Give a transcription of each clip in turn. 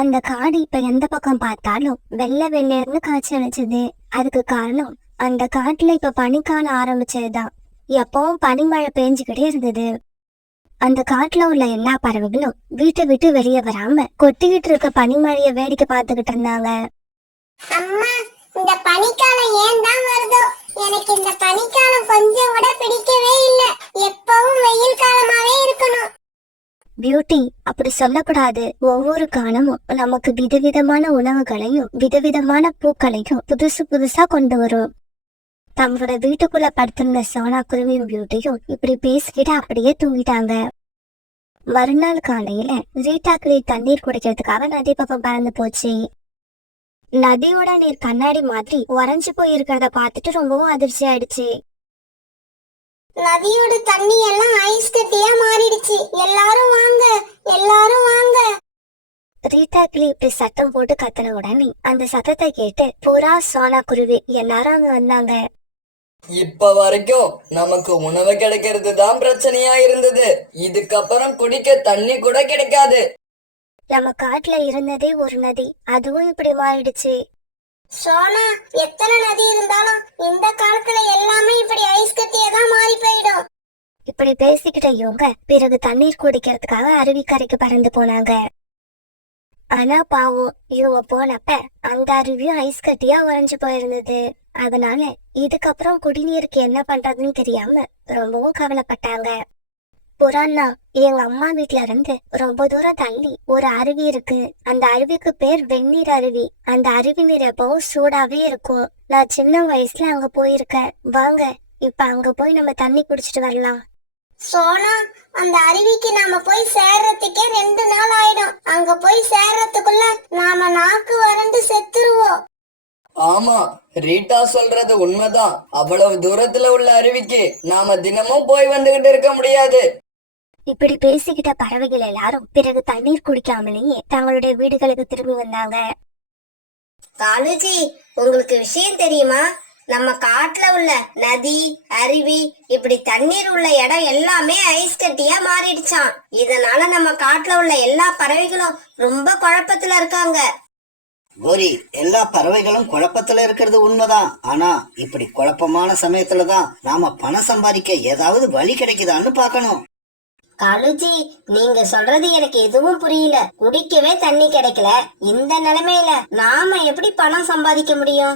அந்த காடு இப்ப எந்த பக்கம் பார்த்தாலும் வெள்ளை வெள்ளையர்னு காய்ச்சி அழைச்சது. அதுக்கு காரணம் அந்த காட்டுல இப்ப பனிக்காலம் ஆரம்பிச்சதுதான். எப்பவும் பனிமழை பெஞ்சுக்கிட்டே இருந்தது. அந்த காட்டுல உள்ள எல்லா பறவைகளும் வீட்டை விட்டு வெளியே வராம கொட்டிக்கிட்டு இருக்க பனிமழைய வேடிக்கை பார்த்துக்கிட்டு இருந்தாங்க. அம்மா, இந்த பனிக்காலம் ஏன் தான் வருதோ? எனக்கு இந்த பனிக்காலம் கொஞ்சம் கூட பிடிக்கவே இல்ல. எப்பவும் வெயில் காலமாவே இருக்கணும். பியூட்டி, அப்படி சொல்லக்கூடாது. ஒவ்வொரு காலமும் நமக்கு விதவிதமான உணவுகளையும் விதவிதமான பூக்களையும் புதுசு புதுசா கொண்டு வரும். தங்களோட வீட்டுக்குள்ள படுத்திருந்த சோனா குருவியும் பியூட்டியும் இப்படி பேசிக்கிட்டு அப்படியே தூங்கிட்டாங்க. மறுநாள் காலையில ரீட்டா கிளி தண்ணீர் குடிக்கிறதுக்காக நதி பக்கம் பறந்து போச்சு. நதியோட நீர் கண்ணாடி மாதிரி உறைஞ்சு போயிருக்கிறத பார்த்துட்டு ரொம்பவும் அதிர்ச்சி ஆயிடுச்சு. நதியோட தண்ணி எல்லாம் ஐஸ் கட்டியா மாறிடுச்சு. எல்லாரும் வாங்க, எல்லாரும் வாங்க. ரீட்டா கிளி இப்படி சத்தம் போட்டு கத்தின உடனே அந்த சத்தத்தை கேட்டு புறா, சோனா குருவி எல்லாரும் அங்க வந்தாங்க. இப்ப வரைக்கும் நமக்கு உணவு கிடைக்கிறது தான் பிரச்சனையா இருந்தது. இதுக்கப்புறம் குடிக்க தண்ணி கூட கிடைக்காது. நம்ம காட்டுல இருந்ததே ஒரு நதி, அதுவும் இப்படி மாறிடுச்சு. சோனா, எத்தனை நதி இருந்தாலும் இந்த காலத்துல எல்லாமே இப்படி ஐஸ் கட்டியா தான் மாறி போயிடும். இப்படி பேசிக்கிட்ட இவங்க பிறகு தண்ணீர் குடிக்கிறதுக்காக அருவிக்கரைக்கு பறந்து போனாங்க. ஆனா பாவம், இவங்க போனப்ப அந்த அருவியும் ஐஸ் கட்டியா உறைஞ்சு போயிருந்தது. அதனால இதுக்கப்புறம் குடிநீருக்கு என்ன பண்றதுன்னு தெரியாம ரொம்பவும் கவலைப்பட்டாங்க. புறான்னா, எங்க அம்மா வீட்டுல இருந்து ரொம்ப தூரம் தள்ளி ஒரு அருவி இருக்கு. அந்த அருவிக்கு பேர் வெந்நீர் அருவி. அந்த அருவி நீர் எப்பவும் சூடாவே இருக்கும். நான் சின்ன வயசுல அங்க போயிருக்கேன். வாங்க, இப்ப அங்க போய் நம்ம தண்ணி குடிச்சிட்டு வரலாம். சோனா, அந்த அருவிக்கு நாம போய் சேர்றதுக்கே 2 நாள் ஆயிடும். அங்க போய் சேர்றதுக்குள்ள நாம நாக்கு வறண்டு செத்துருவோம். ஆமா, ரீட்டா சொல்றது உண்மைதான். அவ்வளவு தூரத்துல உள்ள அருவிக்கு நாம தினமும் போய் வந்துகிட்டு இருக்க முடியாது. இப்படி பேசிக்கிட்ட பறவைகள் எல்லாரும் பிறகு தண்ணீர் குடிக்காமலேயே தங்களுடைய வீடுகளுக்கு திரும்பி வந்தாங்க. காலுஜி, உங்களுக்கு விஷயம் தெரியுமா? நம்ம காட்டுல உள்ள நதி, அருவி, இப்படி தண்ணீர் உள்ள இடம் எல்லாமே ஐஸ் கட்டியா மாறிடுச்சான். இதனால நம்ம காட்டுல உள்ள எல்லா பறவைகளும் ரொம்ப குழப்பத்துல இருக்காங்க. கோரி, எல்லா பறவைகளும் குழப்பத்துல இருக்கிறது உண்மைதான். ஆனா இப்படி குழப்பமான சமயத்துலதான் நாம பணம் சம்பாதிக்க ஏதாவது வழி கிடைக்குதான்னு பாக்கணும். காலுஜி, நீங்க சொல்றது எனக்கு எதுவும் புரியல. குடிக்கவே தண்ணி கிடைக்கல. இந்த நிலைமையில நாம எப்படி பணம் சம்பாதிக்க முடியும்?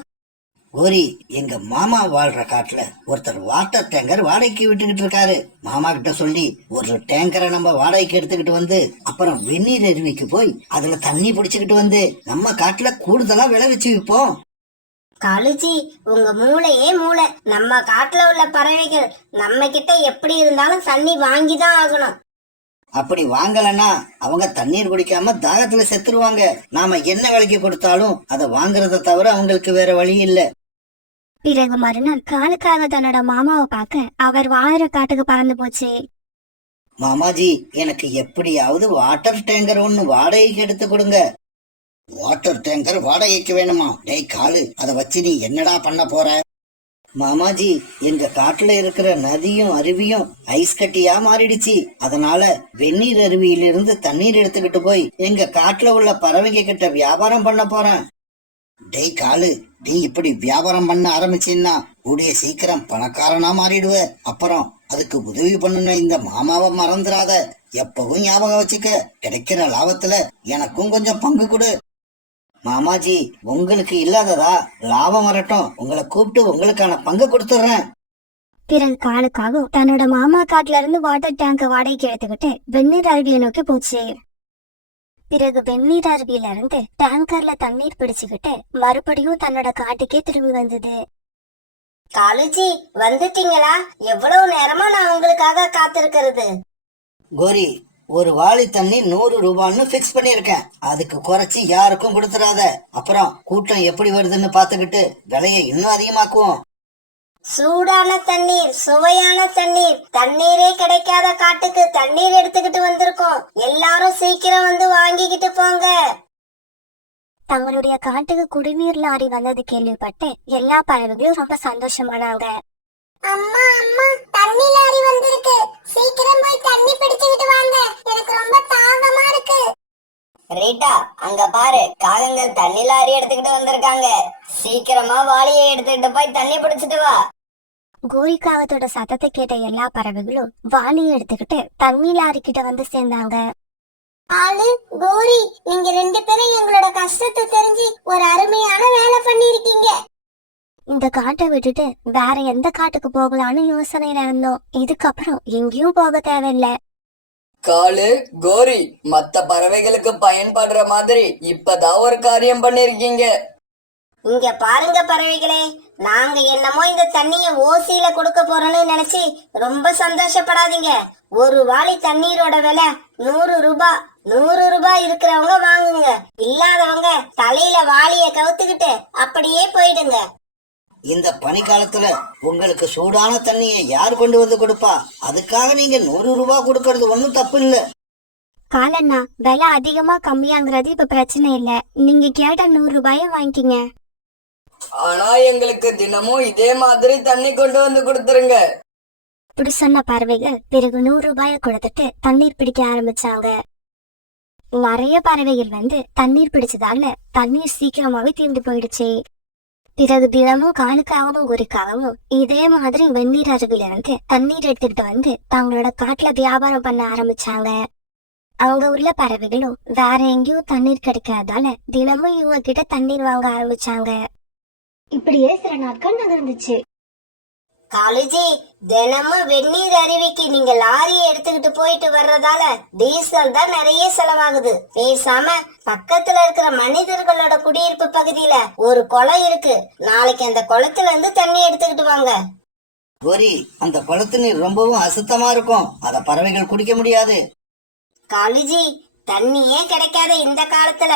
கோரி, எங்க மாமா வாழ்ற காட்டுல ஒருத்தர் வாட்டர் டேங்கர் வாடகைக்கு விட்டுக்கிட்டு இருக்காரு. மாமா கிட்ட சொல்லி ஒரு டேங்கரை நம்ம வாடகைக்கு எடுத்துக்கிட்டு வந்து அப்புறம் வெந்நீர் அருவிக்கு போய் அதுல தண்ணி பிடிச்சுக்கிட்டு வந்து நம்ம காட்டுல கூடுதலா விளைவிச்சு விற்போம். காலுஜி, உங்க மூளையே மூளை. நம்ம காட்டுல உள்ள பறவைகள் நம்ம கிட்ட எப்படி இருந்தாலும் தண்ணி வாங்கிதான் ஆகணும். அப்படி வாங்கலன்னா அவங்க தண்ணீர் குடிக்காம தாகத்துல செத்துருவாங்க. நாம என்ன விலைக்கு கொடுத்தாலும் அதை வாங்குறத தவிர அவங்களுக்கு வேற வழி இல்ல. பிறகு மறுநாள் காலுக்காக தன்னோட மாமாவை பார்க்க அவர் வாழற காட்டுக்கு பறந்து போச்சு. மாமாஜி, எனக்கு எப்படியாவது வாட்டர் டேங்கர் ஒன்னு வாடகைக்கு எடுத்து கொடுங்க. வாட்டர் டேங்கர் வாடகைக்கு வேணுமா? டேய் காலு, அதை வச்சு நீ என்னடா பண்ண போற? மாமாஜி, எங்க காட்டுல இருக்கிற நதியும் அருவியும் ஐஸ் கட்டியா மாறிடுச்சு. அதனால வெந்நீர் அருவியிலிருந்து தண்ணீர் எடுத்துக்கிட்டு போய் எங்க காட்டுல உள்ள பறவைங்க கிட்ட வியாபாரம் பண்ண போறேன். டேய் காலு, நீ இப்படி வியாபாரம் பண்ண ஆரம்பிச்சீன்னா கூடிய சீக்கிரம் பணக்காரனா மாறிடுவ. அப்புறம் அதுக்கு உதவி பண்ணுன இந்த மாமாவை மறந்துடாத. எப்பவும் ஞாபகம் வச்சுக்க. கிடைக்கிற லாபத்துல எனக்கும் கொஞ்சம் பங்கு கொடு. மாமாஜி, உங்களுக்கு இல்லாததா? லாபம் வரட்டும், உங்களை கூப்பிட்டு உங்களுக்கான பங்கு கொடுத்துறேன். பிறகு காலுக்காக தன்னோட மாமா காட்டுல இருந்து வாட்டர் டேங்க வாடகைக்கு எடுத்துக்கிட்டு வெந்நீர் அருவியை நோக்கி போச்சு. பிறகு வெந்நீர் அருவியில இருந்து டேங்கர்ல தண்ணீர் பிடிச்சுக்கிட்டு மறுபடியும் தன்னோட காட்டுக்கே திரும்பி வந்தது. காலுஜி, வந்துட்டீங்களா? எவ்வளவு நேரமா நான் உங்களுக்காக காத்திருக்கிறது. கோரி, ஒரு வாளி தண்ணி 100 ரூபான்னு பிக்ஸ் பண்ணிருக்கேன். அதுக்கு குறைச்சி யாருக்கும் கொடுத்துறாத. அப்புறம் கூட்டம் எப்படி வருதுன்னு பாத்துக்கிட்டு விலையை இன்னும் அதிகமாக்குவோம். சூடான தண்ணீர், சுவையான தண்ணீர். தண்ணீரே கிடைக்காத காட்டுக்கு தண்ணீர் எடுத்துக்கிட்டு வந்திருக்கோம். எல்லாரும் சீக்கிரம் வந்து வாங்கிக்கிட்டு போங்க. தங்களுடைய காட்டுக்கு குடிநீர் லாரி வந்தது கேள்விப்பட்டு எல்லா பறவைகளும் ரொம்ப சந்தோஷமானாங்க. அம்மா, அம்மா, தண்ணி லாரி வந்திருக்கு. சீக்கிரம் போய் தண்ணி பிடிச்சுக்கிட்டு வாங்க. எனக்கு ரொம்ப தாகமா இருக்கு. ரீட்டா, அங்க பாரு, காகங்கள் தண்ணி லாரி எடுத்துக்கிட்டு வந்திருக்காங்க. சீக்கிரமா வாளியை எடுத்துக்கிட்டு போய் தண்ணி பிடிச்சிட்டு வா. கோரிக்காகத்தோட சத்தத்தை கேட்ட எல்லா பறவைகளும் வாளியை எடுத்துக்கிட்டு தண்ணி லாரிக்கிட்ட வந்து சேர்ந்தாங்க. ஆளு கோரி, நீங்க 2 பேரும் எங்களோட கஷ்டத்தை தெரிஞ்சு ஒரு அருமையான வேலை பண்ணிருக்கீங்க. இந்த காட்டை விட்டுட்டு வேற எந்த காட்டுக்கு போகலான்னு யோசனையில இருந்தோம். இதுக்கப்புறம் எங்கேயும் போக தேவையில்ல. காலு, கோரி, மத்த பறவைகளுக்கு பயன்படுற மாதிரி இப்பதான் ஒரு காரியம் பண்ணிருக்கீங்க. இங்க பாருங்க பறவைகளே, நாங்க என்னமோ இந்த தண்ணிய ஓசியில கொடுக்க போறோம்னு நினைச்சு ரொம்ப சந்தோஷப்படாதீங்க. ஒரு வாளி தண்ணீரோட விலை 100 ரூபாய். 100 ரூபாய் இருக்கிறவங்க வாங்குங்க, இல்லாதவங்க தலையில வாளிய கவுத்துக்கிட்டு அப்படியே போயிடுங்க. இந்த பனிக்காலத்துல உங்களுக்கு சூடான தண்ணியை யார் கொண்டு வந்து கொடுப்பா? அதுக்காக நீங்க 100 ரூபாய் கொடுக்கறது ஒன்னும் தப்பு இல்ல. காலண்ணா, விலை அதிகமா கம்மியாங்கிறது இப்ப பிரச்சனை இல்ல. நீங்க கேட்ட 100 ரூபாய வாங்கிக்கிங்க. ஆனா எங்களுக்கு தினமும் இதே மாதிரி தண்ணி கொண்டு வந்து கொடுத்துருங்க. இப்படி சொன்ன பறவைகள் பிறகு 100 ரூபாய கொடுத்துட்டு தண்ணீர் பிடிக்க ஆரம்பிச்சாங்க. நிறைய பறவைகள் வந்து தண்ணீர் பிடிச்சதால தண்ணீர் சீக்கிரமாவே தீர்ந்து போயிடுச்சு. பிறகு தினமும் காலுக்காகவும் குறிக்காகவும் இதே மாதிரி வெந்நீர் அருவில இருந்து தண்ணீர் எடுத்துக்கிட்டு வந்து தங்களோட காட்டுல வியாபாரம் பண்ண ஆரம்பிச்சாங்க. அவங்க உள்ள பறவைகளும் வேற எங்கேயும் தண்ணீர் கிடைக்காதால தினமும் இவங்க கிட்ட தண்ணீர் வாங்க ஆரம்பிச்சாங்க. இப்படியே சில நாட்கள் நகர்ந்துச்சு. காலுஜி, தினமும் வெந்நீர் அருவிக்கு நீங்க லாரியை எடுத்துக்கிட்டு போயிட்டு வர்றதால டீசல் தான் நிறைய செலவாகுது. பேசாம பக்கத்துல இருக்கிற மனிதர்களோட குடியிருப்பு பகுதியில ஒரு குளம் இருக்கு, நாளைக்கு அந்த குளத்துல இருந்து தண்ணி எடுத்துக்கிட்டு வாங்க. கோரி, அந்த குளத்து நீர் ரொம்பவும் அசுத்தமா இருக்கும், அத பறவைகள் குடிக்க முடியாது. காலுஜி, தண்ணியே கிடைக்காத இந்த காலத்துல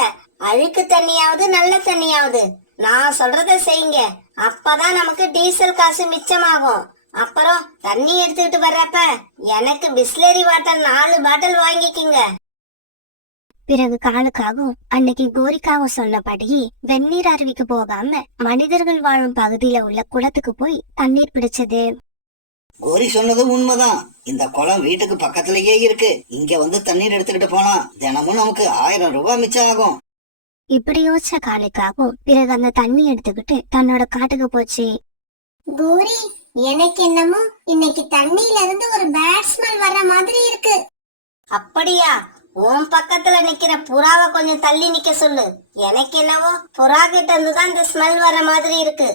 அழுக்கு தண்ணியாவது நல்ல தண்ணியாவது நான் சொல்றத செய்யுங்க. அப்பதான் நமக்கு டீசல் காசு மிச்சமாகும். அப்புறம் தண்ணி எடுத்துக்கிட்டு வர்றப்ப எனக்கு பிஸ்லரி வாட்டர் 4 பாட்டில் வாங்கிக்கிங்க. பிறகு காலுக்காகவும் அன்னைக்கு கோரிக்காகவும் சொன்னபடி வெந்நீர் அருவிக்கு போகாம மனிதர்கள் வாழும் பகுதியில உள்ள குளத்துக்கு போய் தண்ணீர் பிடிச்சது. கோரி சொன்னது உண்மைதான். இந்த குளம் வீட்டுக்கு பக்கத்திலேயே இருக்கு. இங்க வந்து தண்ணீர் எடுத்துக்கிட்டு போனா தினமும் நமக்கு 1000 ரூபாய் மிச்சம் ஆகும். இப்படி யோசிச்ச காலுக்காகவும் பிறகு அந்த தண்ணி எடுத்துக்கிட்டு தன்னோட காட்டுக்கு போச்சு. கோரி, எனக்கு என்னமோ இன்னைக்கு தண்ணியில இருந்து ஒரு பேட் ஸ்மெல் வர்ற மாதிரி இருக்கு. அப்படியா? உன் பக்கத்துல நிக்கிற புறாவை கொஞ்சம் தள்ளி நிக்க சொல்லு. எனக்கு என்னவோ புறா கிட்ட இருந்து தான் இந்த ஸ்மெல் வர மாதிரி இருக்கு.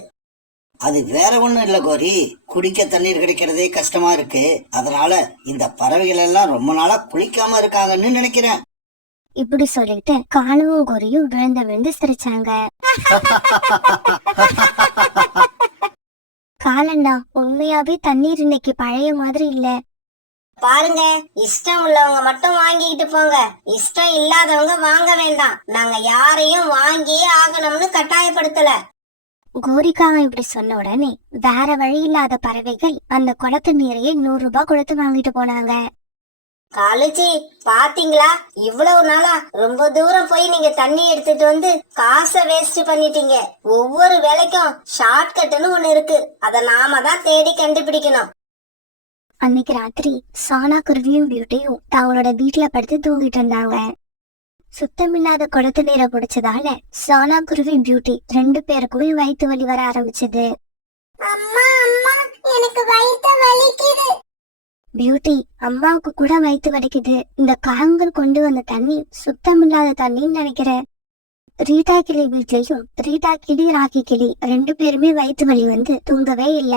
அது வேற ஒண்ணும் இல்ல கோரி, குடிக்க தண்ணீர் கிடைக்கிறதே கஷ்டமா இருக்கு. அதனால இந்த பறவைகள் எல்லாம் ரொம்ப நாளா குளிக்காம இருக்காங்கன்னு நினைக்கிறேன். இப்படி சொல்லிட்டு காலுவும் கோரியும் விழுந்து சிரிச்சாங்க. காலண்ணா, உண்மையாவே தண்ணீர் இன்னைக்கு பழைய மாதிரி இல்ல. பாருங்க, இஷ்டம் உள்ளவங்க மட்டும் வாங்கிட்டு போங்க, இஷ்டம் இல்லாதவங்க வாங்க வேண்டாம். நாங்க யாரையும் வாங்கியே ஆகணும்னு கட்டாயப்படுத்தல. கோரிக்காக இப்படி சொன்ன உடனே வேற வழி இல்லாத பறவைகள் அந்த குளத்து நீரையே 100 ரூபாய் கொடுத்து வாங்கிட்டு போனாங்க. காலுஜி, பாத்தீங்களா, இவ்வளவு நாளா ரொம்ப தூரம் போய் நீங்க தண்ணி எடுத்துட்டு வந்து காசை வேஸ்ட் பண்ணிட்டீங்க. ஒவ்வொரு வேலைக்கும் ஷார்ட் கட்னு ஒண்ணு இருக்கு, அத நாம தான் தேடி கண்டுபிடிக்கணும். அன்னைக்கு ராத்திரி சோனா குருவியும் பியூட்டியும் தங்களோட வீட்டுல படுத்து தூங்கிட்டு இருந்தாங்க. சுத்தமில்லாத குளத்து நீரை குடிச்சதால சோனா குருவி பியூட்டி 2 பேருக்குமே வயிற்று வலி வர ஆரம்பிச்சது. அம்மா அம்மா, எனக்கு வயித்து வலிக்குது. பியூட்டி, அம்மாவுக்கு கூட வயிற்று வலிக்குது. இந்த காகங்கள் கொண்டு வந்த தண்ணி சுத்தமில்லாத தண்ணின்னு நினைக்கிறேன். ரீட்டா கிளி வீட்லயும் ரீட்டா கிளி ராக்கி கிளி 2 பேருமே வயிற்று வலி வந்து தூங்கவே இல்ல.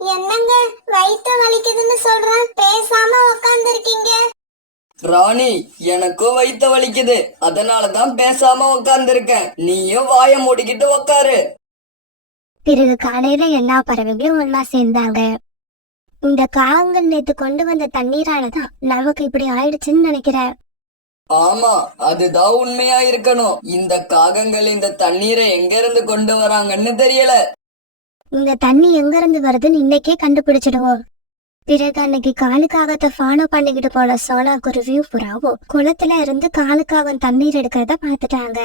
என்னங்க வயித்து வலிக்குதுன்னு சொல்றேன், பேசாம உட்கார்ந்து இருக்கீங்க. ராணி, எனக்கும் வயித்த வலிக்குது, அதனாலதான் பேசாம உட்கார்ந்துருக்கேன். நீயும் வாய மூடிக்கிட்டு உட்காரு. பிறகு காலையில எல்லா பறவைகளும் ஒன்னா சேர்ந்தாங்க. இந்த காகங்கள் நேத்து கொண்டு வந்த தண்ணீராலதான் நமக்கு இப்படி ஆயிடுச்சுன்னு நினைக்கிறேன். ஆமா, அதுதான் உண்மையா இருக்கணும். இந்த காகங்கள் இந்த தண்ணீரை எங்க இருந்து கொண்டு வராங்கன்னு தெரியல. இந்த தண்ணி எங்க இருந்து வருதுன்னு இன்னைக்கே கண்டுபிடிச்சிடுவோம். பிறகு அன்னைக்கு காலுக்காகத்தை ஃபாலோ பண்ணிக்கிட்டு போன சோனா குருவியும் புறாவும் குளத்துல இருந்து காலுக்காகம் தண்ணீர் எடுக்கிறத பாத்துட்டாங்க.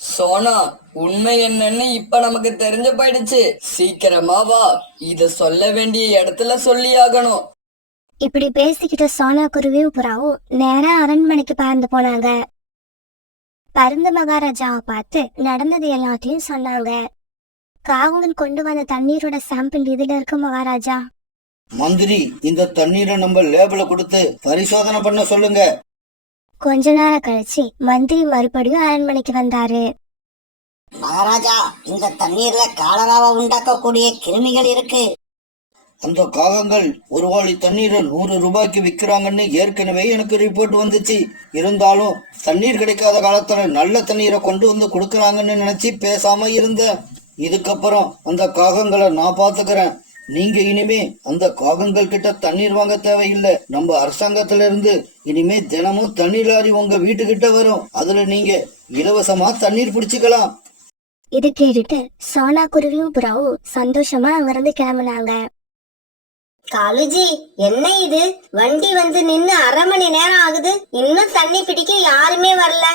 சோனா, உண்மை என்னன்னு இப்ப நமக்கு தெரிஞ்சு போயிடுச்சு. சீக்கிரமா வா, இத சொல்ல வேண்டிய இடத்துல சொல்லியாகணும். இப்படி பேசிக்கிட்ட சோனா குருவியும் புறாவும் நேரா அரண்மனைக்கு பறந்து போனாங்க. பருந்து மகாராஜாவை பார்த்து நடந்தது எல்லாத்தையும் சொன்னாங்க. காவல் கொண்டு வந்த தண்ணீரோட சாம்பிள் இதுல இருக்கு மகாராஜா. மந்திரி, இந்த தண்ணீரை நம்ம லேபிள கொடுத்து பரிசோதனை பண்ண சொல்லுங்க. கொஞ்ச நேரம் கழிச்சு மந்திரி மறுபடியும் அரண்மனைக்கு வந்தாரு. மகாராஜா, இந்த தண்ணீர்ல காலராவை உண்டாக்கக்கூடிய கிருமிகள் இருக்கு. அந்த காகங்கள் ஒரு வாளி தண்ணீரை 100 ரூபாய்க்கு விற்கிறாங்கன்னு ஏற்கனவே எனக்கு ரிப்போர்ட் வந்துச்சு. இருந்தாலும் தண்ணீர் கிடைக்காத காலத்துல நல்ல தண்ணீரை கொண்டு வந்து கொடுக்கறாங்கன்னு நினைச்சு பேசாம இருந்தேன். இதுக்கப்புறம் அந்த காகங்களை நான் பாத்துக்கிறேன். நீங்க இனிமே அந்த காகங்கள் கிட்ட தண்ணீர் வாங்க தேவையில்லை. நம்ம அரசாங்கத்துல இருந்து இனிமே தினமும் தண்ணீர் லாரி உங்க வீட்டுக்கிட்ட வரும். அதுல நீங்க இலவசமா தண்ணீர் பிடிச்சுக்கலாம். இது கேட்டுட்டு சோனா குருவியும் புறாவும் சந்தோஷமா அங்கிருந்து கிளம்புனாங்க. காலுஜி, என்ன இது? வண்டி வந்து நின்னு 1/2 மணி நேரம் ஆகுது, இன்னும் தண்ணி பிடிக்க யாருமே வரல.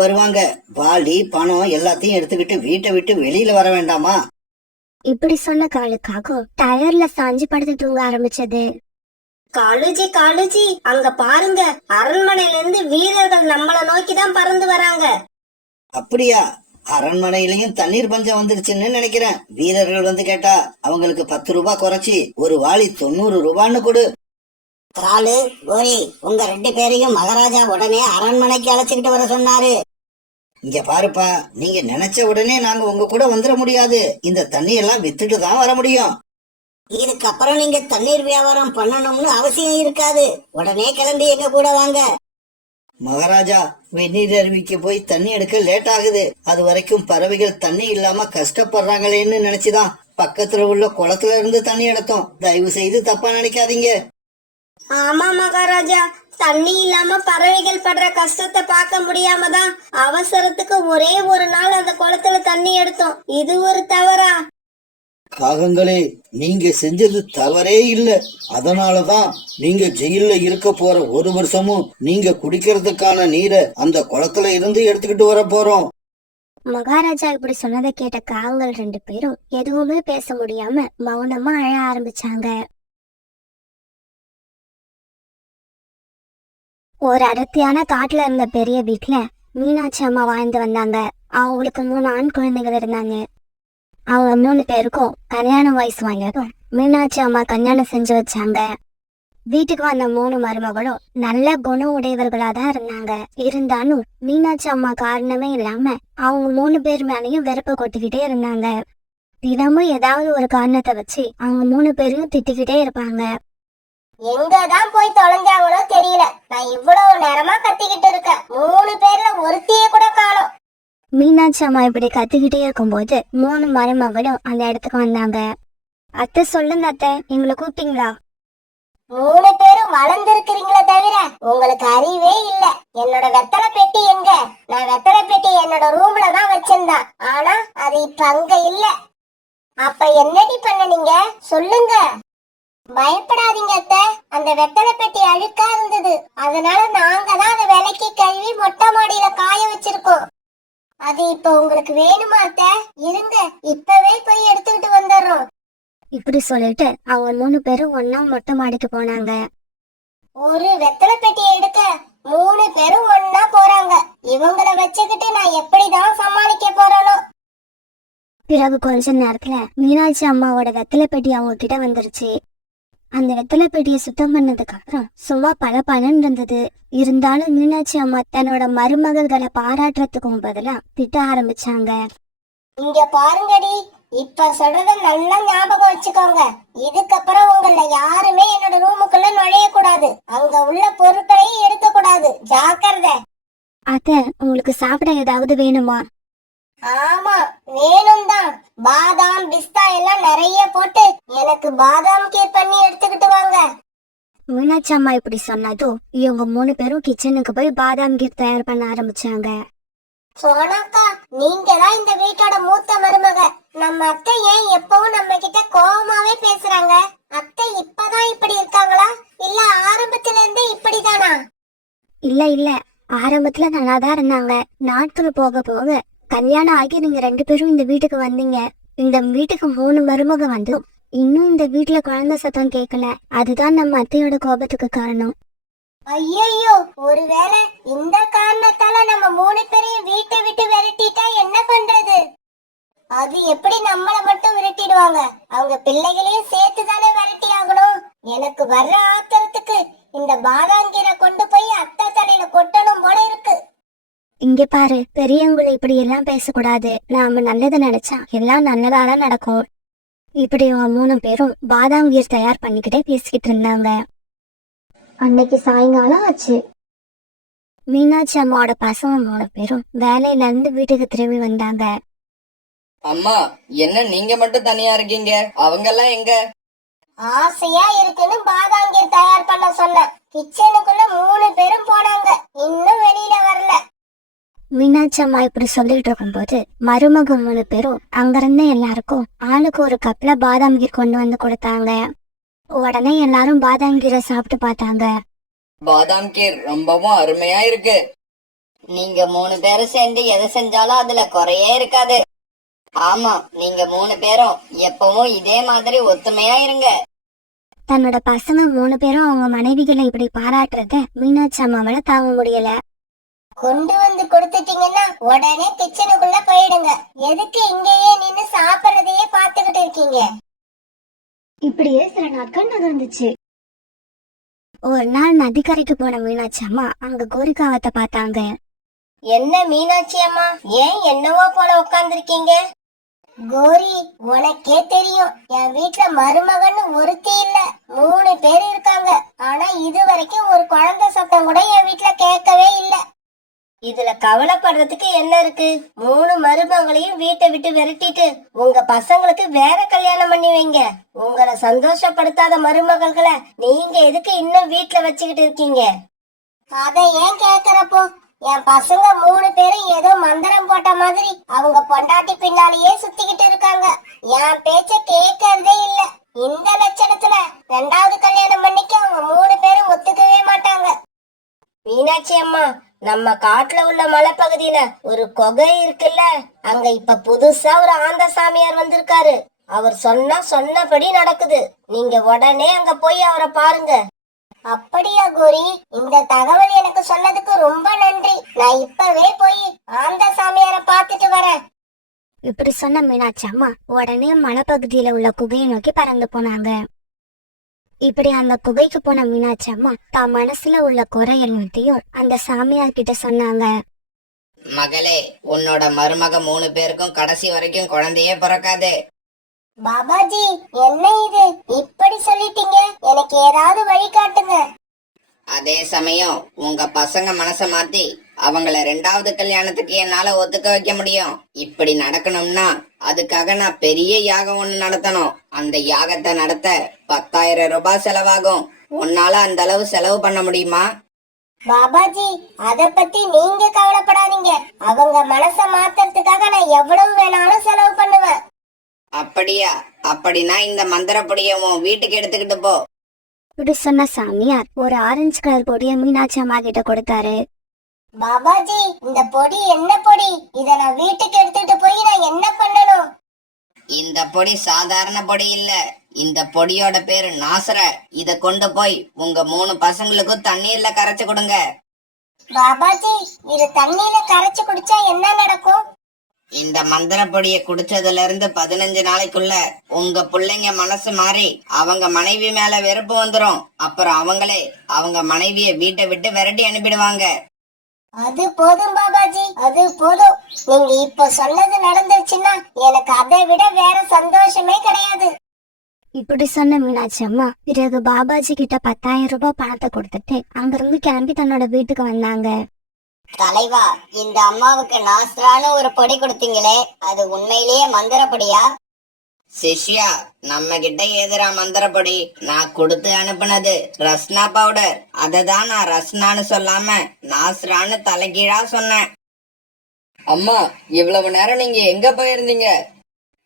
வருவாங்க. வாளி பணம் எல்லாத்தையும் எடுத்துக்கிட்டு வீட்டை விட்டு வெளியில வர வேண்டாமா? இப்படி சொன்ன காலுக்காக டயர்ல சாஞ்சு படுத்து தூங்க ஆரம்பிச்சது. காலுஜி, அங்க பாருங்க, அரண்மனையில இருந்து வீரர்கள் நம்மள நோக்கிதான் பறந்து வராங்க. அப்படியா? அரண்மனையிலயும் தண்ணீர் பஞ்சம் வந்துருச்சுன்னு நினைக்கிறேன். வீரர்கள் வந்து கேட்டா அவங்களுக்கு 10 ரூபாய் குறைச்சி ஒரு வாளி 90 ரூபான்னு கொடு. காலு, கோரி, உங்க 2 பேரையும் மகாராஜா உடனே அரண்மனைக்கு அழைச்சுக்கிட்டு வர சொன்னாரு. இங்க பாருப்பா, நீங்க நினைச்ச உடனே நாங்க உங்க கூட வந்துட முடியாது. இந்த தண்ணி எல்லாம் வித்துட்டு தான் வர முடியும். இதுக்கப்புறம் நீங்க தண்ணீர் வியாபாரம் பண்ணணும்னு அவசியம் இருக்காது. உடனே கிளம்பி எங்க கூட வாங்க. மகாராஜா, வெந்நீர் அருவிக்கு போய் தண்ணி எடுக்க லேட் ஆகுது. அது வரைக்கும் பறவைகள் தண்ணி இல்லாம கஷ்டப்படுறாங்களேன்னு நினைச்சுதான் பக்கத்துல உள்ள குளத்துல இருந்து தண்ணி எடுத்தோம். தயவு செய்து தப்பா நினைக்காதீங்க. ஆமா மகாராஜா, தண்ணி இல்லாம பறவைகள் படுற கஷ்டத்தை பார்க்க முடியாம தான் அவசரத்துக்கு ஒரே ஒரு நாள் அந்த குளத்துல தண்ணி எடுத்தோம். இது ஒரு தவறா? காகங்களே, நீங்க செஞ்சது தவறே இல்ல. அதனாலதான் நீங்க ஜெயில இருக்க போற 1 வருஷமும் நீங்க குடிக்கிறதுக்கான நீரை அந்த குளத்துல இருந்து எடுத்துக்கிட்டு வர போறோம். மகாராஜா இப்படி சொன்னதை கேட்ட காவங்கள் 2 பேரும் எதுவுமே பேச முடியாம மௌனமா அழ ஆரம்பிச்சாங்க. ஒரு அடர்த்தியான காட்டுல இருந்த பெரிய வீட்டுல மீனாட்சி அம்மா வாழ்ந்து வந்தாங்க. அவங்களுக்கு 3 ஆண் குழந்தைகள் இருந்தாங்க. அவங்க 3 பேருக்கும் கல்யாண வயசு வாங்கியதும் மீனாட்சி அம்மா கல்யாணம் செஞ்சு வச்சாங்க. வீட்டுக்கு வந்த 3 மருமகளும் நல்ல குணம் உடையவர்களா தான் இருந்தாங்க. இருந்தாலும் மீனாட்சி அம்மா காரணமே இல்லாம அவங்க 3 பேர் மேலேயும் வெறுப்பை கொட்டிக்கிட்டே இருந்தாங்க. தினமும் ஏதாவது ஒரு காரணத்தை வச்சு அவங்க 3 பேரையும் திட்டிக்கிட்டே இருப்பாங்க. எங்கதான் போய் தொலைஞ்சாங்களோ தெரியல. நான் இவ்வளவு நேரமா கத்திக்கிட்டு இருக்கேன். 3 பேர்ல ஒருத்தியே கூட காணோம். மீனாட்சி அம்மா இப்படி கத்திக்கிட்டே இருக்கும்போது 3 மருமகளும் அந்த இடத்துக்கு வந்தாங்க. அத்தை, சொல்லுங்க அத்தை, எங்களை கூப்பிட்டீங்களா? 3 பேரும் வளர்ந்துருக்கிறீங்களே தவிர உங்களுக்கு அறிவே இல்ல. என்னோட வெத்தலை பெட்டி எங்க? நான் வெத்தலை பெட்டி என்னோட ரூம்ல தான் வச்சிருந்தேன். ஆனா அது இப்ப அங்க இல்ல. அப்ப என்னடி பண்ணீங்க சொல்லுங்க. பயப்படாதீங்க அத்தை, அந்த வெத்தலை பெட்டி அழுக்கா இருந்தது. அதனால நாங்க தான் அதை விலைக்கு கழுவி மொட்டை மாடியில காய வச்சிருக்கோம். அது இப்ப உங்களுக்கு வேணுமா அத்தை? இருங்க, இப்பவே போய் எடுத்துக்கிட்டு வந்துடுறோம். இப்படி சொல்லிட்டு அவங்க 3 பேரும் ஒன்னா மொட்டை மாடிக்கு போனாங்க. ஒரு வெத்தலை பெட்டியை எடுக்க 3 பேரும் ஒன்னா போறாங்க. இவங்கள வச்சுக்கிட்டு நான் எப்படிதான் சமாளிக்க போறேனோ. பிறகு கொஞ்ச நேரத்துல மீனாட்சி அம்மாவோட வெத்தலை பெட்டி அவங்க கிட்ட வந்துருச்சு. அந்த வெத்தலை பெட்டியை சுத்தம் பண்ணதுக்கு அப்புறம் சும்மா பளபளன்னு இருந்தது. இருந்தாலும் மீனாட்சி அம்மா தன்னோட மருமகள்களை பாராட்டுறதுக்கும் பதிலா திட்ட ஆரம்பிச்சாங்க. இங்க பாருங்கடி, இப்ப சொல்றத நல்லா ஞாபகம் வச்சுக்கோங்க. இதுக்கப்புறம் உங்கள யாருமே என்னோட ரூமுக்குள்ள நுழைய கூடாது. அங்க உள்ள பொருட்களையும் எடுக்க கூடாது. ஜாக்கிரதை. அத்தை, உங்களுக்கு சாப்பிட ஏதாவது வேணுமா? ஆமா, வேணும் தான். பாதாம் பிஸ்தா எல்லாம் நிறைய போட்டு எனக்கு பாதாம் கீர் பண்ணி எடுத்துக்கிட்டு வாங்க. மீனாட்சி அம்மா இப்படி சொன்னதும் இவங்க 3 பேரும் கிச்சனுக்கு போய் பாதாம் கீர் தயார் பண்ண ஆரம்பிச்சாங்க. சோனாக்கா, நீங்க தான் இந்த வீட்டோட மூத்த மருமக. நம்ம அத்தை ஏன் எப்பவும் நம்ம கிட்ட கோவமாவே பேசுறாங்க? அத்தை இப்பதான் இப்படி இருக்காங்களா, இல்ல ஆரம்பத்துல இருந்தே இப்படிதானா? இல்ல, ஆரம்பத்துல நல்லாதான் இருந்தாங்க. நாட்கள் போக போக கல்யாணம் ஆகி நீங்க 2 பேரும் இந்த வீட்டுக்கு வந்தீங்க. இந்த வீட்டுக்கு 3 மருமக வந்து இன்னும் இந்த வீட்டுல குழந்தை சத்தம் கேட்கல. அதுதான் நம்ம அத்தையோட கோபத்துக்கு காரணம். ஐயோ, ஒருவேளை இந்த காரணத்தால நம்ம 3 பேரையும் வீட்டை விட்டு விரட்டிட்டா என்ன பண்றது? அது எப்படி நம்மள மட்டும் விரட்டிடுவாங்க? அவங்க பிள்ளைகளையும் சேர்த்து தானே விரட்டி ஆகணும். எனக்கு வர்ற ஆத்திரத்துக்கு இந்த பாதாங்கீரை கொண்டு போய் அத்தை தலையில கொட்டணும் போல இருக்கு. இங்க பாரு, பெரியவங்களை இப்படி எல்லாம் பேசக்கூடாது. நாம நல்லது நினைச்சா எல்லாம் நல்லதாதான் நடக்கும். இப்படி அவங்க 3 பேரும் பாதாம் கீர் தயார் பண்ணிக்கிட்டே பேசிக்கிட்டு இருந்தாங்க. அன்னைக்கு சாயங்காலம் ஆச்சு. மீனாட்சி அம்மாவோட பசங்க 3 பேரும் வேலையில இருந்து வீட்டுக்கு திரும்பி வந்தாங்க. அம்மா, என்ன நீங்க மட்டும் தனியா இருக்கீங்க? அவங்க எல்லாம் எங்க? ஆசையா இருக்குன்னு பாதாங்கீர் தயார் பண்ண சொன்னேன். கிச்சனுக்குள்ள 3 பேரும் போனாங்க, இன்னும் வெளியில வரல. மீனாட்சி அம்மா இப்படி சொல்லிட்டு இருக்கும்போது மருமக 3 பேரும் அங்கிருந்த எல்லாருக்கும் ஆளுக்கு ஒரு கப்ல பாதாம் கீர் கொண்டு வந்து கொடுத்தாங்க. உடனே எல்லாரும் பாதாம் கீரை சாப்பிட்டு பார்த்தாங்க. பாதாம் கீர் ரொம்பவும் அருமையா இருக்கு. நீங்க 3 பேரும் சேர்ந்து எதை செஞ்சாலும் அதுல குறையே இருக்காது. ஆமா, நீங்க 3 பேரும் எப்பவும் இதே மாதிரி ஒத்துமையா இருங்க. தன்னோட பசங்க 3 பேரும் அவங்க மனைவிகளை இப்படி பாராட்டுறத மீனாட்சி அம்மாவால தாங்க முடியல. கொண்டு வந்து கொடுத்துட்டீங்கன்னா உடனே கிச்சனுக்குள்ள போயிடுங்க. எதுக்கு இங்கேயே நின்னு சாப்பிடுறதையே பாத்துக்கிட்டு இருக்கீங்க? இப்படியே சில நாட்கள் நகர்ந்துச்சு. ஒரு நாள் நதிக்கரைக்கு போன மீனாட்சி அம்மா அங்க கோரிக்காவத்தை பார்த்தாங்க. என்ன மீனாட்சி அம்மா, ஏன் என்னவோ போல உட்கார்ந்துருக்கீங்க? கோரி, உனக்கே தெரியும் என் வீட்டுல மருமகன்னு ஒருத்தி இல்ல, 3 பேர் இருக்காங்க. ஆனா இது வரைக்கும் ஒரு குழந்தை சத்தம் கூட என் வீட்டுல கேட்கவே இல்ல. இதுல கவலைப்படுறதுக்கு என்ன இருக்கு? 3 மருமகளையும் வீட்டை விட்டு விரட்டிட்டு உங்க பசங்களுக்கு வேற கல்யாணம் பண்ணி வைங்க. உங்களை சந்தோஷப்படுத்தாத மருமகள்களை நீங்க எதுக்கு இன்னும் வீட்டுல வச்சுக்கிட்டு இருக்கீங்க? அதை ஏன் கேக்குறப்போ? என் பசங்க 3 பேரும் ஏதோ மந்திரம் போட்ட மாதிரி அவங்க பொண்டாட்டி பின்னாலேயே சுத்திக்கிட்டு இருக்காங்க. என் பேச்ச கேட்கறதே இல்ல. இந்த லட்சணத்துல 2வது கல்யாணம் பண்ணிக்க அவங்க 3 பேரும் ஒத்துக்கவே மாட்டாங்க. மீனாட்சி அம்மா, நம்ம காட்டுல உள்ள மலைப்பகுதியில ஒரு குகை இருக்குல்ல, அங்க இப்ப புதுசா ஒரு ஆந்த சாமியார் வந்திருக்காரு. அவர் சொன்னபடி நடக்குது. நீங்க உடனே அங்க போய் அவரை பாருங்க. அப்படியா கோரி? இந்த தகவல் எனக்கு சொன்னதுக்கு ரொம்ப நன்றி. நான் இப்பவே போய் ஆந்த சாமியாரை பார்த்துட்டு வரேன். இப்படி சொன்ன மீனாட்சி அம்மா உடனே மலைப்பகுதியில உள்ள குகையை நோக்கி பறந்து போனாங்க. இப்படி அந்த குகைக்கு போன மீனாட்சி அம்மா தான் மனசுல உள்ள குறை எல்லாத்தையும் அந்த சாமியார் கிட்ட சொன்னாங்க. மகளே, உன்னோட மருமக 3 பேருக்கும் கடைசி வரைக்கும் குழந்தையே பிறக்காது. பாபாஜி, என்ன இது இப்படி சொல்லிட்டீங்க? எனக்கு ஏதாவது வழி காட்டுங்க. அதே சமயம் உங்க பசங்க மனச மாத்தி அவங்கள 2வது கல்யாணத்துக்கு என்னால ஒத்துக்க வைக்க முடியும். இப்படி நடக்கணும்னா அதுக்காக நான் பெரிய யாகம் ஒண்ணு நடத்தணும். அந்த யாகத்தை நடத்த 10,000 ரூபாய் செலவாகும். உன்னால அந்த அளவு செலவு பண்ண முடியுமா? பாபாஜி, அத பத்தி நீங்க கவலைப்படாதீங்க. அவங்க மனச மாத்துறதுக்காக நான் எவ்வளவு வேணாலும் செலவு பண்ணுவேன். அப்படியா? அப்படின்னா இந்த மந்திர பொடியை உன் வீட்டுக்கு எடுத்துக்கிட்டு போ. இப்படி சொன்ன சாமியார் ஒரு ஆரஞ்சு கலர் பொடியை மீனாட்சி அம்மா கிட்ட கொடுத்தாரு. பாபாஜி, இந்த பொடி என்ன பொடி? இத நான் வீட்டுக்கு எடுத்துட்டு போய் நான் என்ன பண்ணணும்? இந்த பொடி சாதாரண பொடி இல்ல. இந்த பொடியோட பேரு நாசர. இத கொண்டு போய் உங்க 3 பசங்களுக்கும் தண்ணீர்ல கரைச்சு கொடுங்க. பாபாஜி, இது தண்ணியில கரைச்சு குடிச்சா என்ன நடக்கும்? இந்த மந்திர பொடியை குடிச்சதுல இருந்து 15 நாளைக்குள்ள உங்க பிள்ளைங்க மனசு மாறி அவங்க மனைவி மேல வெறுப்பு வந்துரும். அப்புறம் அவங்களே அவங்க மனைவிய வீட்டை விட்டு விரட்டி அனுப்பிடுவாங்க. அது போதும் பாபாஜி, அது போதும். நீங்க இப்ப சொன்னது நடந்துச்சுன்னா எனக்கு அதை விட வேற சந்தோஷமே கிடையாது. இப்படி சொன்ன மீனாட்சி அம்மா பிறகு பாபாஜி கிட்ட 10,000 ரூபாய் பணத்தை கொடுத்துட்டு அங்கிருந்து கிளம்பி தன்னோட வீட்டுக்கு வந்தாங்க. தலைவா, இந்த அம்மாவுக்கு நாஸ்ரான்னு ஒரு பொடி கொடுத்தீங்களே, அது உண்மையிலேயே மந்திர பொடியா? சிஷ்யா, நம்ம கிட்ட எதிரா மந்திர பொடி? நான் கொடுத்து அனுப்புனது ரஸ்னா பவுடர். அததான் நான் ரஸ்னான்னு சொல்லாம நாஸ்ரான்னு தலைகீழா சொன்னேன். அம்மா, இவ்வளவு நேரம் நீங்க எங்க போயிருந்தீங்க?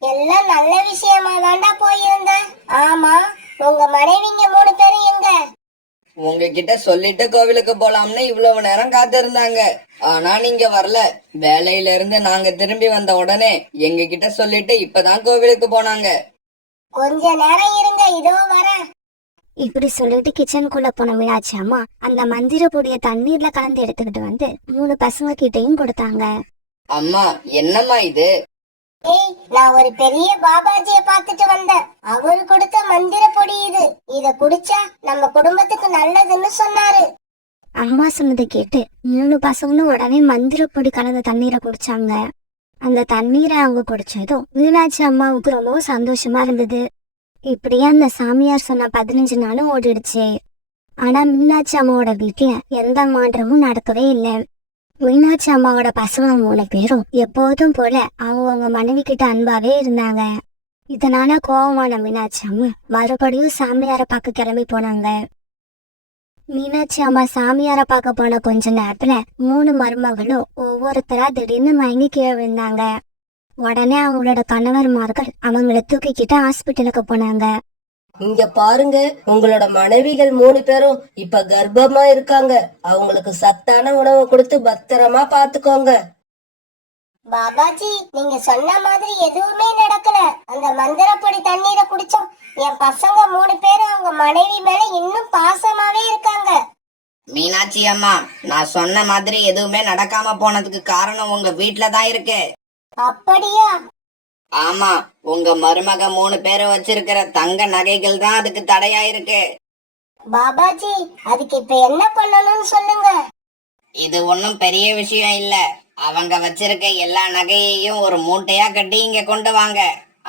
எல்லாம் நல்ல விஷயமா தாண்டா போயிருந்தேன். ஆமா, உங்க மனைவிங்க 3 பேரும் எங்க? உங்ககிட்ட சொல்லிட்டு கோவிலுக்கு போலாம்னு இவ்வளவு நேரம் காத்திருந்தாங்க. ஆனா நீங்க வரல. வேலையில இருந்து நாங்க திரும்பி வந்த உடனே எங்க கிட்ட சொல்லிட்டு இப்பதான் கோவிலுக்கு போனாங்க. கொஞ்ச நேரம் இருங்க, இதோ வரேன். இப்படி சொல்லிட்டு கிச்சனுக்குள்ள போன மீனாட்சி அம்மா அந்த மந்திர பொடிய தண்ணீர்ல கலந்து எடுத்துக்கிட்டு வந்து 3 பசங்க கிட்டையும் கொடுத்தாங்க. அம்மா என்னம்மா இது? ஏய், நான் ஒரு பெரிய பாபாஜிய பாத்துட்டு வந்தேன். அவரு கொடுத்த மந்திர பொடி இது. இத குடிச்சா நம்ம குடும்பத்துக்கு நல்லதுன்னு சொன்னாரு. அம்மா சொன்னதை கேட்டு 3 பசங்களும் உடனே மந்திர பொடி கலந்த தண்ணீரை குடிச்சாங்க. அந்த தண்ணீரை அவங்க குடிச்சதும் மீனாட்சி அம்மாவுக்கு ரொம்ப சந்தோஷமா இருந்தது. இப்படியே அந்த சாமியார் சொன்ன 15 நாளும் ஓடிடுச்சு. ஆனா மீனாட்சி அம்மாவோட வீட்டுல எந்த மாற்றமும் நடக்கவே இல்லை. மீனாட்சி அம்மாவோட பசங்க 3 பேரும் எப்போதும் போல அவங்க மனைவி கிட்ட அன்பாவே இருந்தாங்க. இதனால கோபமான மீனாட்சி அம்மா மறுபடியும் சாமியாரை பார்க்க கிளம்பி போனாங்க. மீனாட்சி அம்மா சாமியாரை பார்க்க போன கொஞ்ச நேரத்துல 3 மருமகளும் ஒவ்வொருத்தரா திடீர்னு மயங்கி கீழே விழுந்தாங்க. உடனே அவங்களோட கணவர்மார்கள் அவங்கள தூக்கிக்கிட்டு ஹாஸ்பிட்டலுக்கு போனாங்க. இங்க பாருங்க, உங்களோட மனைவிகள் 3 பேரும் இப்ப கர்ப்பமா இருக்காங்க. அவங்களுக்கு சத்தான உணவு கொடுத்து பத்திரமா பாத்துக்கோங்க. பாபாஜி, நீங்க சொன்ன மாதிரி எதுவுமே நடக்கல. அந்த மந்திரப்பொடி தண்ணீரை குடிச்சோம். என் பசங்க 3 பேரும் அவங்க மனைவி மேல இன்னும் பாசமாவே இருக்காங்க. மீனாட்சி அம்மா, நான் சொன்ன மாதிரி எதுவுமே நடக்காம போனதுக்கு காரணம் உங்க வீட்ல தான் இருக்கு. அப்படியா? ஆமா, உங்க மருமக 3 பேரும் வச்சிருக்கிற தங்க நகைகள் தான் அதுக்கு தடையா இருக்கு. பாபாஜி, அதுக்கு இப்ப என்ன பண்ணணும்னு சொல்லுங்க. இது ஒன்னும் பெரிய விஷயம் இல்ல. அவங்க வச்சிருக்க எல்லா நகையையும் ஒரு மூட்டையா கட்டி இங்க கொண்டு வாங்க.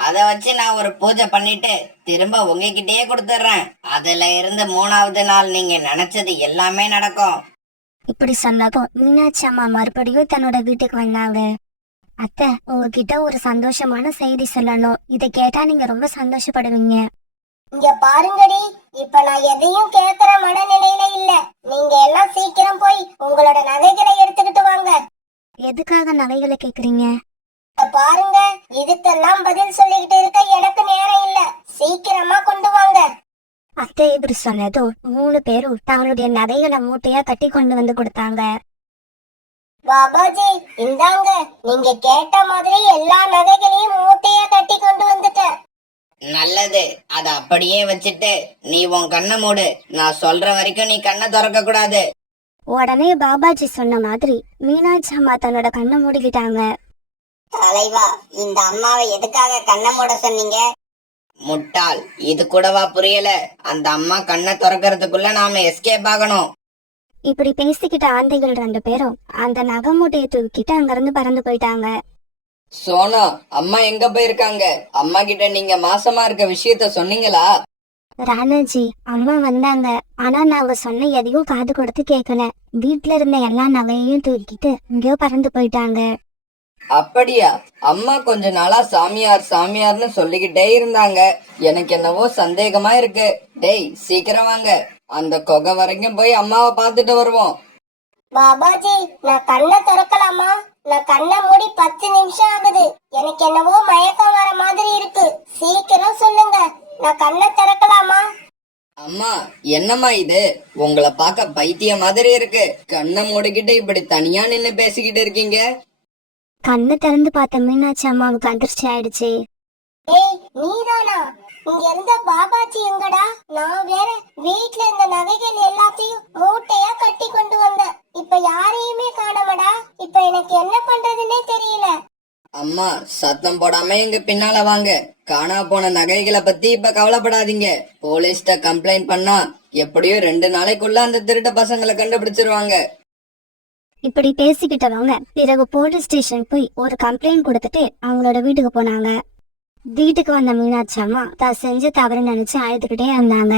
அத வச்சு நான் ஒரு பூஜை பண்ணிட்டு திரும்ப உங்ககிட்டயே கொடுத்துறேன். அதுல இருந்து 3வது நாள் நீங்க நினைச்சது எல்லாமே நடக்கும். இப்படி சொன்னதும் மீனாட்சி அம்மா மறுபடியும் தன்னோட வீட்டுக்கு வந்தாங்க. அத்தை, உங்ககிட்ட ஒரு சந்தோஷமான செய்தி சொல்லணும். இதை கேட்டா நீங்க ரொம்ப சந்தோஷப்படுவீங்க. இங்க பாருங்கடி, இப்ப நான் எதையும் கேக்குற மனநிலையில இல்ல. நீங்க எல்லாம் சீக்கிரம் போய் உங்களோட நகைகளை எடுத்துக்கிட்டு வாங்க. எதுக்காக நகைகளை கேக்குறீங்க? இங்க பாருங்க, இதுக்கெல்லாம் பதில் சொல்லிக்கிட்டு இருக்க எனக்கு நேரம் இல்ல. சீக்கிரமா கொண்டு வாங்க. அத்தை இப்படி சொன்னதும் 3 பேரும் தங்களுடைய நகைகளை மூட்டையா கட்டி கொண்டு வந்து கொடுத்தாங்க. பாபாஜி, இந்தாங்க, நீங்க கேட்ட மாதிரி எல்லா நகைகளையும் மூட்டையா கட்டி கொண்டு வந்துட்டேன். நல்லது, அத அப்படியே வச்சுட்டு நீ உன் கண்ணை மூடு. நான் சொல்ற வரைக்கும் நீ கண்ணை திறக்க கூடாது. உடனே பாபாஜி சொன்ன மாதிரி மீனாட்சி அம்மா தன்னோட கண்ணை மூடிக்கிட்டாங்க. தலைவா, இந்த அம்மாவை எதுக்காக கண்ணை மூட சொன்னீங்க? முட்டாள், இது கூடவா புரியல? அந்த அம்மா கண்ணை திறக்கிறதுக்குள்ள நாம எஸ்கேப் ஆகணும். இப்படி பேசிக்கிட்ட ஆந்தைகள் 2 பேரும் அந்த நகை மூட்டையை தூக்கிட்டு அங்கிருந்து பறந்து போயிட்டாங்க. சோனா, அம்மா எங்க போயிருக்காங்க? அம்மா கிட்ட நீங்க மாசமா இருக்க விஷயத்த சொன்னீங்களா? ராணாஜி, அம்மா வந்தாங்க. ஆனா நாங்க சொன்ன எதையும் காது கொடுத்து கேட்கல. வீட்டுல இருந்த எல்லா நகையையும் தூக்கிட்டு இங்கேயோ பறந்து போயிட்டாங்க. அப்படியா? அம்மா கொஞ்ச நாளா சாமியார் சாமியார்னு சொல்லிக்கிட்டே இருந்தாங்க. எனக்கு என்னவோ சந்தேகமா இருக்கு. டேய், சீக்கிரம் வாங்க, அந்த குகை வரைக்கும் போய் அம்மாவை பார்த்துட்டு வருவோம். பாபாஜி, நான் கண்ணை திறக்கலாமா? நான் கண்ணை மூடி 10 நிமிஷம் ஆகுது. எனக்கு என்னவோ மயக்கம் வர மாதிரி இருக்கு. சீக்கிரம் சொல்லுங்க, நான் கண்ணை திறக்கலாமா? அம்மா, என்னம்மா இது? உங்களை பார்க்க பைத்திய மாதிரி இருக்கு. கண்ணை மூடிக்கிட்டு இப்படி தனியா நின்னு பேசிக்கிட்டு இருக்கீங்க. கண்ணு திறந்து பார்த்த மீனாட்சி அம்மாவுக்கு அதிர்ச்சி ஆயிடுச்சு. ஏய், நீதானா? இங்க இருந்த பாபாஜி எங்கடா? நான் வேற வீட்ல இருந்த நகைகள் எல்லாத்தையும் மூட்டையா கட்டி கொண்டு வந்தேன். இப்ப யாரையுமே காணோமடா. இப்ப எனக்கு என்ன பண்றதுன்னே தெரியல. அம்மா, சத்தம் போடாம எங்க பின்னால வாங்க. காணா போன நகைகளை பத்தி இப்ப கவலைப்படாதீங்க. போலீஸ்ட கம்ப்ளைண்ட் பண்ணா எப்படியோ 2 நாளைக்குள்ள அந்த திருட்ட பசங்களை கண்டுபிடிச்சிருவாங்க. இப்படி பேசிக்கிட்டவங்க பிறகு போலீஸ் ஸ்டேஷன் போய் ஒரு கம்ப்ளைண்ட் கொடுத்துட்டு அவங்களோட வீட்டுக்கு போனாங்க. வீட்டுக்கு வந்த மீனாட்சி அம்மா தான் செஞ்ச தவறு நினைச்சு அழுதுகிட்டே இருந்தாங்க.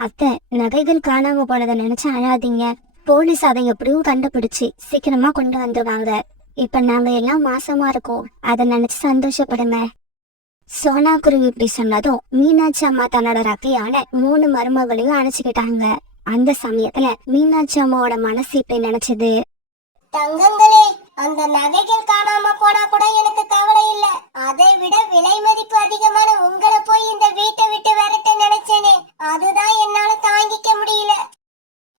அத்தை, நகைகள் காணாம போனதை நினைச்சு அழாதீங்க. போலீஸ் அதை எப்படியும் கண்டுபிடிச்சு சீக்கிரமா கொண்டு வந்துருவாங்க. இப்ப நாங்க எல்லாம் மாசமா இருக்கோம், அதை நினைச்சு சந்தோஷப்படுங்க. சோனா குருவி இப்படி சொன்னதும் மீனாட்சி அம்மா தன்னோட ரக்கையான 3 மருமகளையும் அணைச்சுக்கிட்டாங்க. அந்த சமயத்துல மீனாட்சி அம்மாவோட மனசு இப்படி நினைச்சது. தங்கங்களே, அந்த நகைகள் காணாம போனா கூட எனக்கு கவலை இல்ல. அதை விட விலை மதிப்பு அதிகமான உங்களை போய் இந்த வீட்டை விட்டு விரட்ட நினைச்சேனே, அதுதான் என்னால தாங்கிக்க முடியல.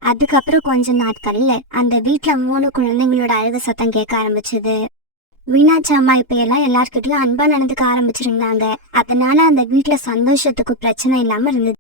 அதுக்கப்புறம் கொஞ்ச நாட்கள்ல அந்த வீட்டுல 3 குழந்தைங்களோட அழுக சத்தம் கேட்க ஆரம்பிச்சது. மீனாட்சி அம்மா இப்ப எல்லாம் எல்லார்கிட்டயும் அன்பா நடந்துக்க ஆரம்பிச்சிருந்தாங்க. அதனால அந்த வீட்டுல சந்தோஷத்துக்கு பிரச்சனை இல்லாம இருந்தது.